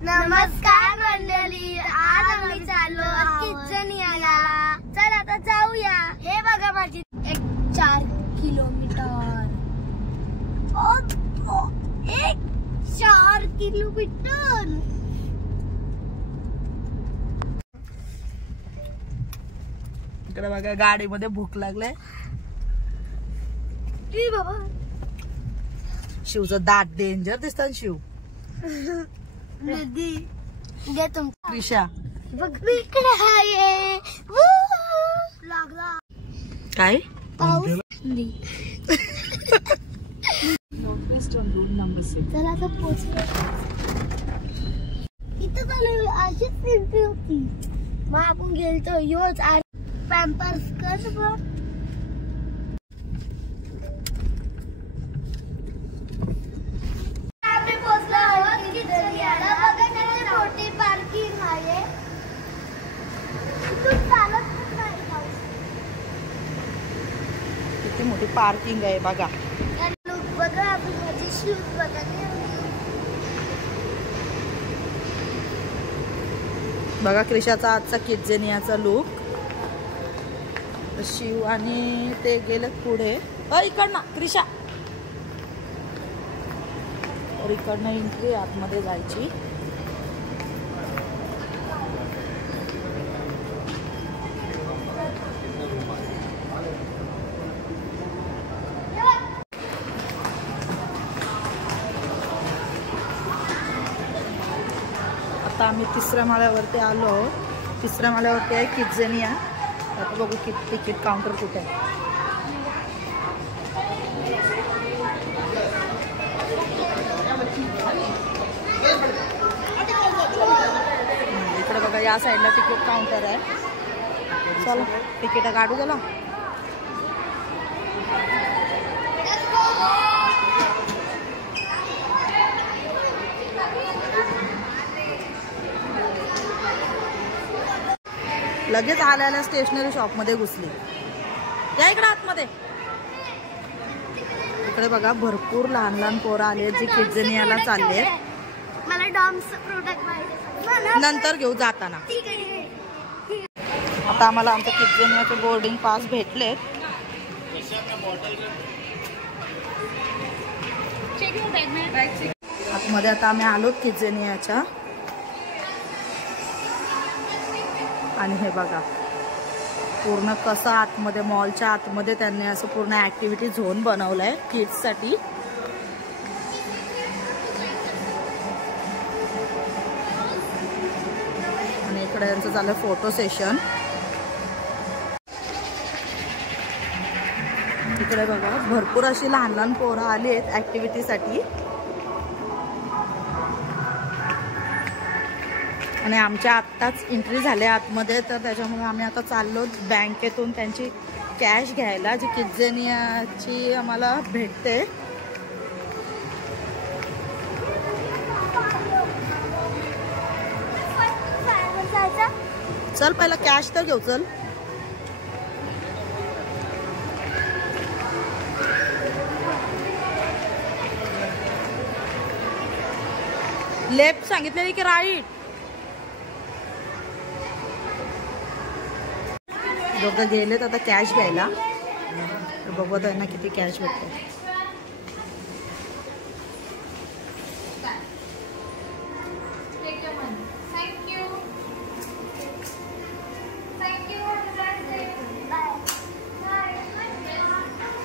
नमस्कार मंडळी, आज आम्ही चाललो किचनियाला. चल आता जाऊया. हे बघा माझी 4 किलोमीटर. 4 किलोमीटर. इकडे बघा गाडीमध्ये भूक लागले. बाबा शिवचं दात डेंजर दिसतात. शिव दीदी दे तुम त्रिशा बघ इकडे आहे. लागला काय पाऊस. चला आता पोहोचलो. इथं चालू अशीच फिरती होती. मग आपण गेलतो योच पॅम्पर्स कर बघ. किती मोठी पार्किंग आहे बघा. बघा आपण माझे शूज बघा. बघा क्रिशाचा आजचा किचनियाचा लुक. शिव आणि ते गेले पुढे. इकडनं क्रिशा तर इकडनं एंट्री आतमध्ये जायची. आता आम्ही 3ऱ्या माळ्यावरती आलो. 3ऱ्या माळ्यावरती आहे किचनिया. आता बघू किती तिकीट काउंटर कुठे आहे. इकडे बघा या साईडला तिकीट काउंटर आहे. चला तिकीट काढू चला. लगेच आल्याला स्टेशनरी शॉप मध्ये घुसली. या इकडे आतमध्ये. इकडे बघा भरपूर लहान लहान पोरं आले जी किचनियाला चालले. मला डॉम्स प्रोडक्ट पाहिजे. नंतर घेऊ जाताना. आता आम्हाला आमच्या किचनियाचे बोर्डिंग पास भेटलेत. आतमध्ये आता आम्ही आलो किचनियाच्या. आणि हे बघा पूर्ण कसं आतमध्ये मॉलच्या आतमध्ये त्यांनी असं पूर्ण ऍक्टिव्हिटी झोन बनवलाय किड्स साठी. आणि इकडे यांचं चाललंय फोटो सेशन. इकडे बघा भरपूर अशी लहान लहान पोरं आली आहेत ऍक्टिव्हिटी साठी. आणि आमच्या आत्ताच एंट्री झाल्या आतमध्ये, तर त्याच्यामुळे आम्ही आता चाललो बँकेतून त्यांची कॅश घ्यायला जी किचनियाची आम्हाला भेटते. चल पहिला कॅश तर घेऊ. चल लेफ्ट सांगितलेली की राईट. दोघं गेलेत आता कॅश घ्यायला. बघू त्यांना किती कॅश भेटतो.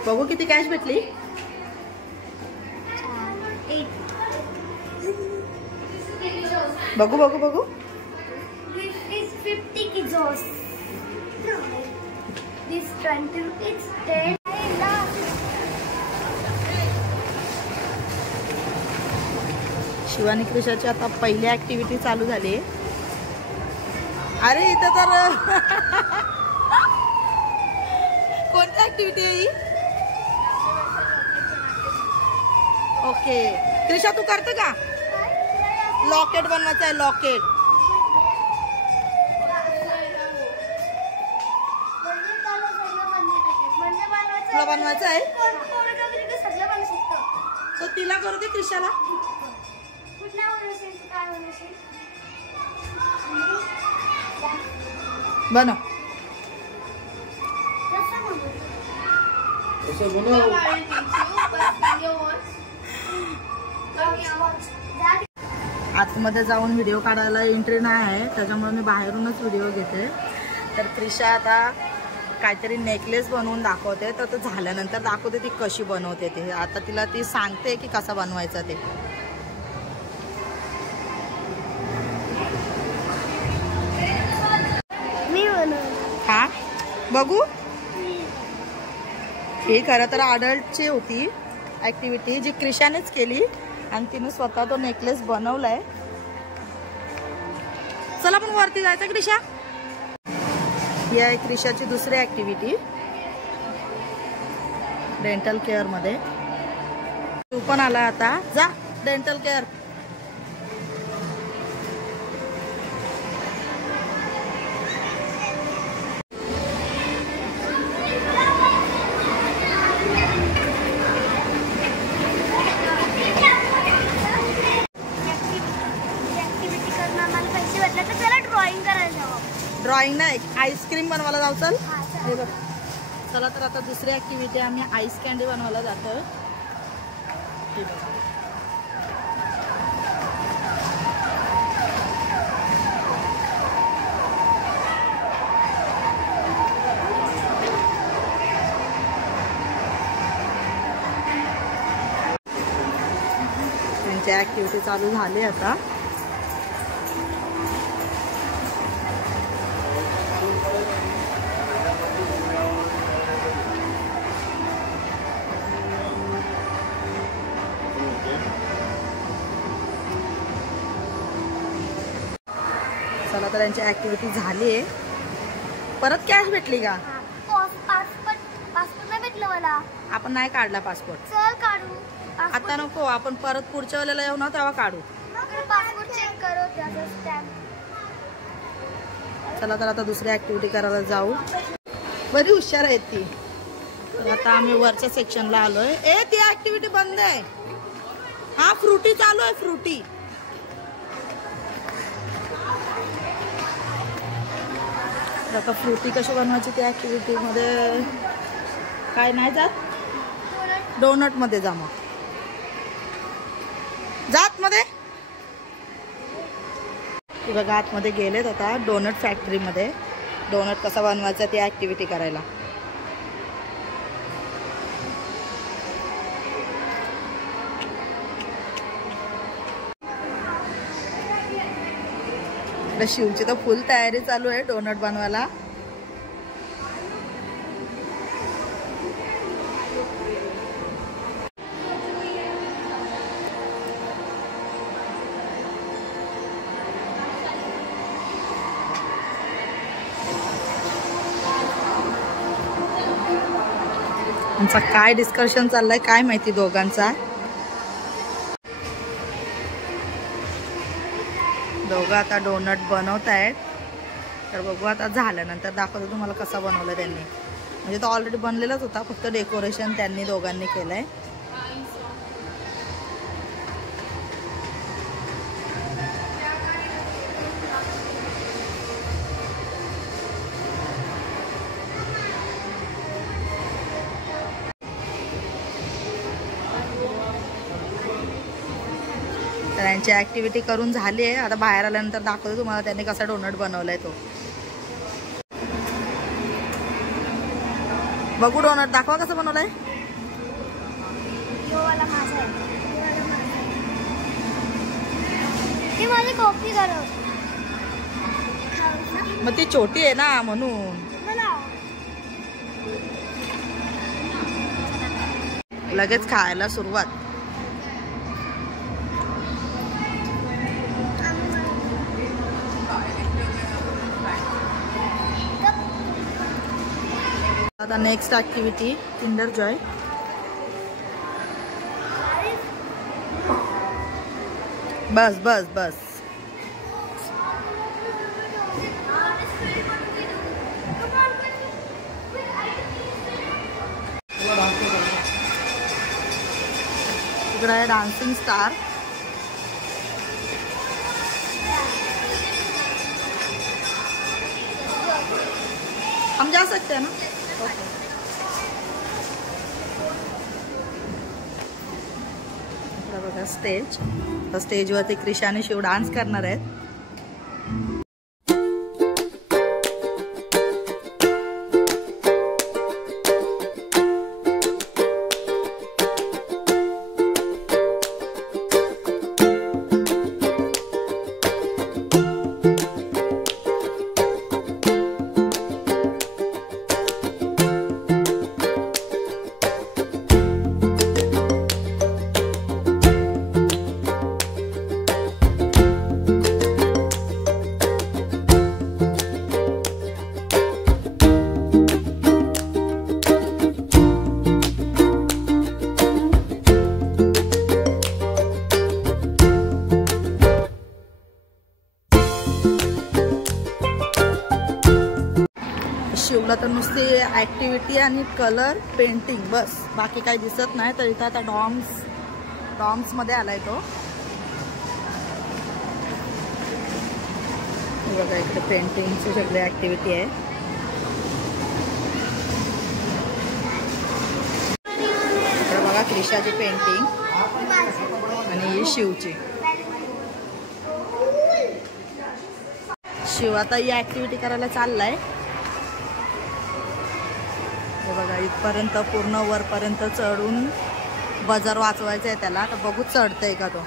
बघू किती कॅश भेटली. बघू बघू बघू. This 20 rupees 10. शिवानी क्रिशाची आता पहिली ऍक्टिव्हिटी चालू झाली. अरे इथं तर कोणती ऍक्टिव्हिटी आहे ही. ओके क्रिशा तू करते का. लॉकेट बनवायचं आहे. लॉकेट बनवायचं आहे. तो तिला करू दे क्रिशाला. कुठल्या बनव. आतमध्ये जाऊन व्हिडिओ काढायला एंट्री नाही आहे, त्याच्यामुळे मी बाहेरूनच व्हिडिओ घेते. तर त्रिशा आता काहीतरी नेकलेस बनवून दाखवते, तर तो झाल्यानंतर दाखवते ती कशी बनवते ते. आता तिला ती सांगते की कसा बनवायचा ते. हा बघू. ही खरं तर अडल्टची होती ऍक्टिव्हिटी जी क्रिशानेच केली आणि तिने स्वतः तो नेकलेस बनवलाय. चला पण वरती जायचं क्रिशा. ही आहे क्रिशाची दुसरी ऍक्टिव्हिटी डेंटल केअर मध्ये. तू पण आला आता, जा डेंटल केअर. ड्रॉइंग नाही, आईस्क्रीम बनवायला जाऊ. चल हे बघ. चला तर आता दुसरी ऍक्टिव्हिटी आम्ही आईस कॅन्डी बनवायला जातोय. त्यांची ऍक्टिव्हिटी चालू झाली आता. चला तर त्यांची ऍक्टिव्हिटी झाली आहे. परत कॅश भेटली का? पासपोर्ट नाही भेटलं मला. आपण नाही काढला पासपोर्ट. चल काढू. आता नको, आपण परत पुढच्या वेळेला येऊ ना तेव्हा काढू. पासपोर्ट चेक करो त्याचा स्टॅम्प. चला तर आता दुसरी ऍक्टिव्हिटी करायला जाऊ. बरी हुशार आहे ती. आता आम्ही वरच्या सेक्शनला आलोय. ती ऍक्टिव्हिटी बंद आहे. हा फ्रुटी चालू आहे, फ्रुटी. आता फ्रुटी कशी बनवायची त्या ऍक्टिव्हिटी मध्ये काय नाही जात. डोनट मध्ये जा. मग जात मध्ये. बघा आतमध्ये गेलेत आता डोनट फॅक्टरी मध्ये. डोनट कसा बनवायचा ती ऍक्टिव्हिटी करायला. शिवची तर फुल तयारी चालू आहे डोनट बनवायला. आमचा काय डिस्कशन चाललाय काय माहिती दोघांचा. दोघं आता डोनट बनवत आहेत. तर बघू आता झाल्यानंतर दाखवतो तुम्हाला कसा बनवला त्यांनी. म्हणजे तो ऑलरेडी बनलेलाच होता, फक्त डेकोरेशन त्यांनी दोघांनी केलंय. त्यांची ऍक्टिव्हिटी करून झाली आहे. आता बाहेर आल्यानंतर दाखवतो तुम्हाला त्यांनी कसा डोनट बनवलाय तो. बघू डोनट दाखवा कसा बनवलाय. माझी कॉपी करो. मग ती छोटी आहे ना म्हणून. लगेच खायला सुरुवात. आता नेक्स्ट ऍक्टिव्हिटी किंडर जॉय. बस बस बस. इकडे आहे डान्सिंग स्टार. हम जा सकते हैं ना? ओके. बघा स्टेज. तर स्टेजवरती क्रिशा आणि शिव डान्स करणार आहेत. शिवला तर नुसती ऍक्टिव्हिटी आणि कलर पेंटिंग बस, बाकी काही दिसत नाही. तर इथं आता डॉम्स मध्ये आलाय तो. बघा इकडे पेंटिंगची सगळी ऍक्टिव्हिटी आहे. इकडे बघा क्रिशाची पेंटिंग आणि ही शिवची. शिव आता ही ऍक्टिव्हिटी करायला चाललाय. बघा इथपर्यंत पूर्ण वरपर्यंत चढून बजर वाचवायचं आहे त्याला. तर बघू चढतंय का तो.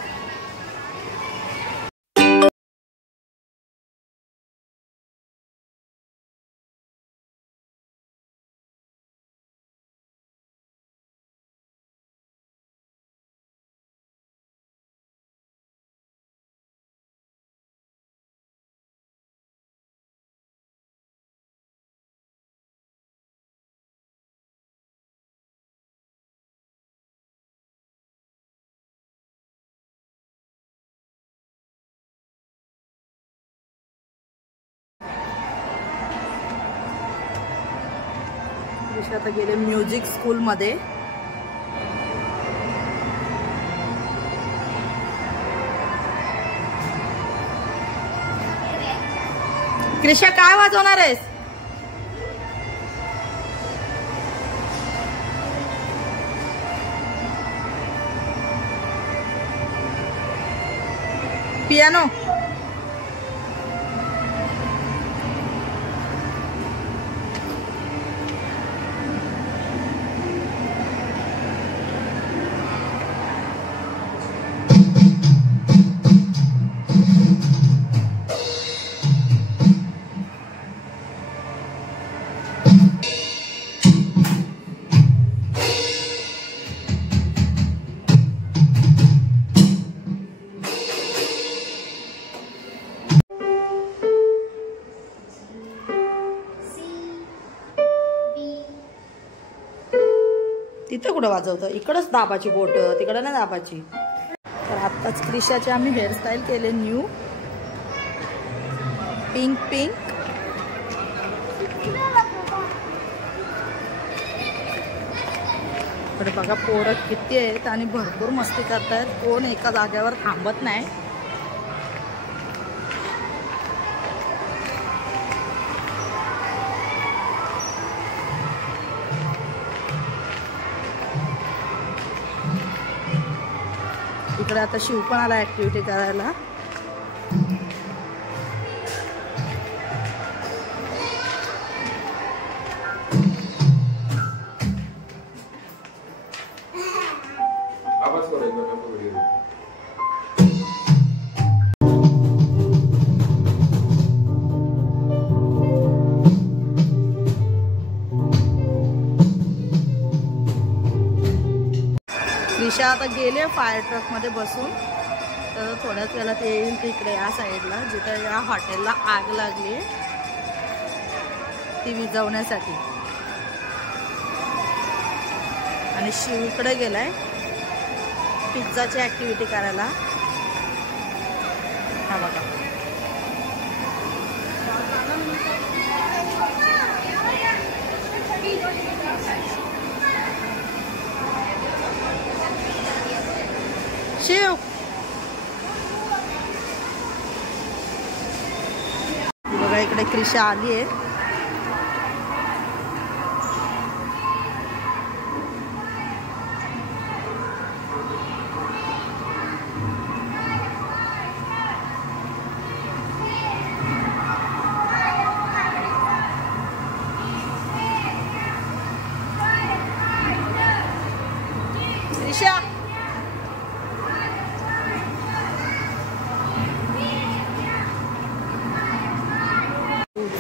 आता गेले म्युझिक स्कूल मध्ये. क्रिशा काय वाजवणार आहेस? पियानो. तिथं कुठं वाजवतं? इकडंच दाबाची बोट, तिकडं नाही दाबाची. तर आत्ताच क्रिशाचे आम्ही हेअरस्टाईल केले न्यू पिंक पिंक. तर बघा पोरं किती आहेत आणि भरपूर मस्ती करतायत. कोण एका जागेवर थांबत नाही. इकडे आता शिव पण आला ऍक्टिव्हिटी करायला. क्रिशा आता गेले फायर ट्रक मध्ये बसून. तर थोड्याच वेळात येईल तिकडे या साईडला जिथे या हॉटेलला आग लागली ती विझवण्यासाठी. आणि शिव इकडे गेलाय पिझ्झाची ऍक्टिव्हिटी करायला. हा बघा शिव. बघा इकडे क्रिशा आली आहे.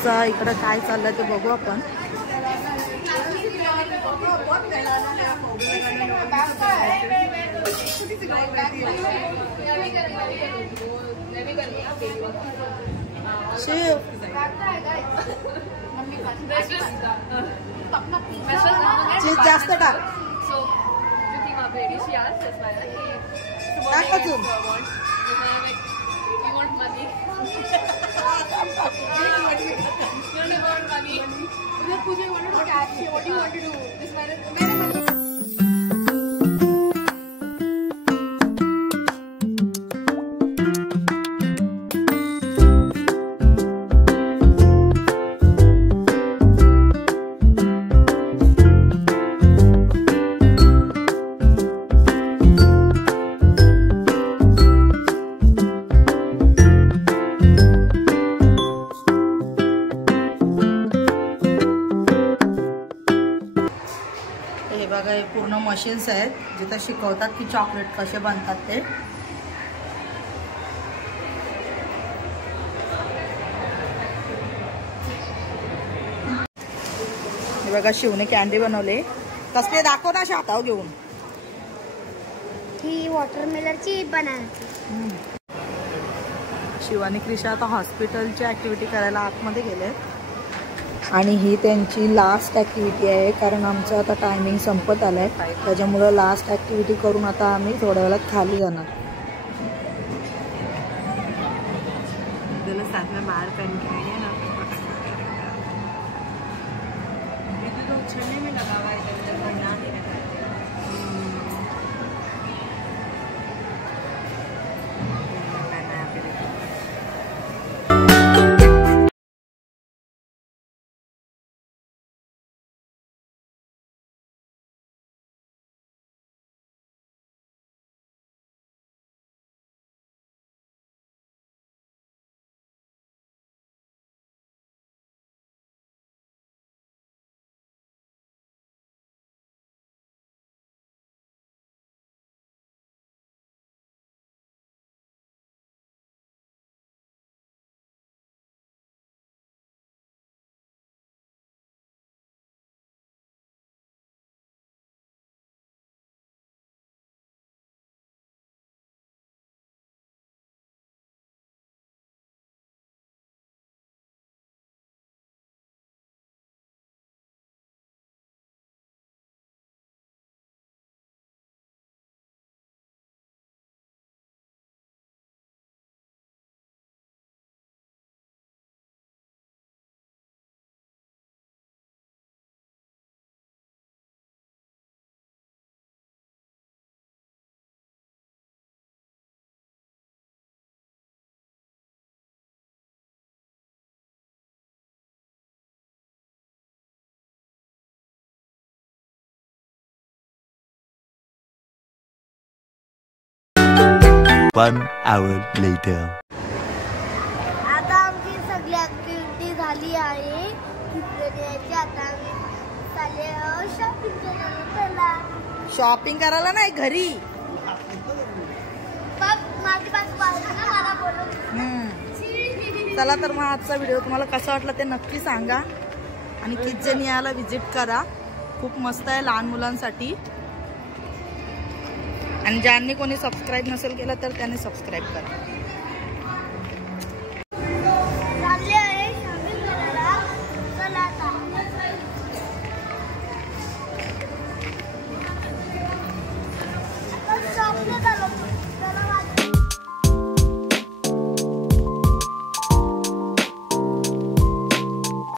आजचा इकडं काय चाललंय ते बघू आपण. शिव चीज जास्त टाक. टाक अजून. हे बघा, हे पूर्ण मशीन्स आहेत जिथं शिकवतात की चॉकलेट कसे बनतात ते. हे बघा, शिवने कॅन्डी बनवले. कसले दाखव ना हातावर घेऊन. ही वॉटरमेलनची बनायची. शिव आणि क्रिशा आता हॉस्पिटलची ऍक्टिव्हिटी करायला आतमध्ये गेले आणि ही त्यांची लास्ट ऍक्टिव्हिटी आहे, कारण आमचं आता टायमिंग संपत आलाय. त्याच्यामुळं लास्ट ऍक्टिव्हिटी करून आता आम्ही थोड्या वेळात खाली जाणार. बाहर पहन के आए ना, तो छलने में लगा हुआ है, इधर बढ़ना नहीं लगा. 1 hour later. आता आमची सगळी ऍक्टिव्हिटी झाली आहे. आता आम्ही शॉपिंग करायला. शॉपिंग करायला नाही, घरी. माझी मला बोलू. चला तर मग आजचा व्हिडिओ तुम्हाला कसा वाटला ते नक्की सांगा आणि किचनियाला व्हिजिट करा. खूप मस्त आहे लहान मुलांसाठी. आणि ज्यांनी कोणी सबस्क्राईब नसेल केलं तर त्याने सबस्क्राईब करा. चॉकलेट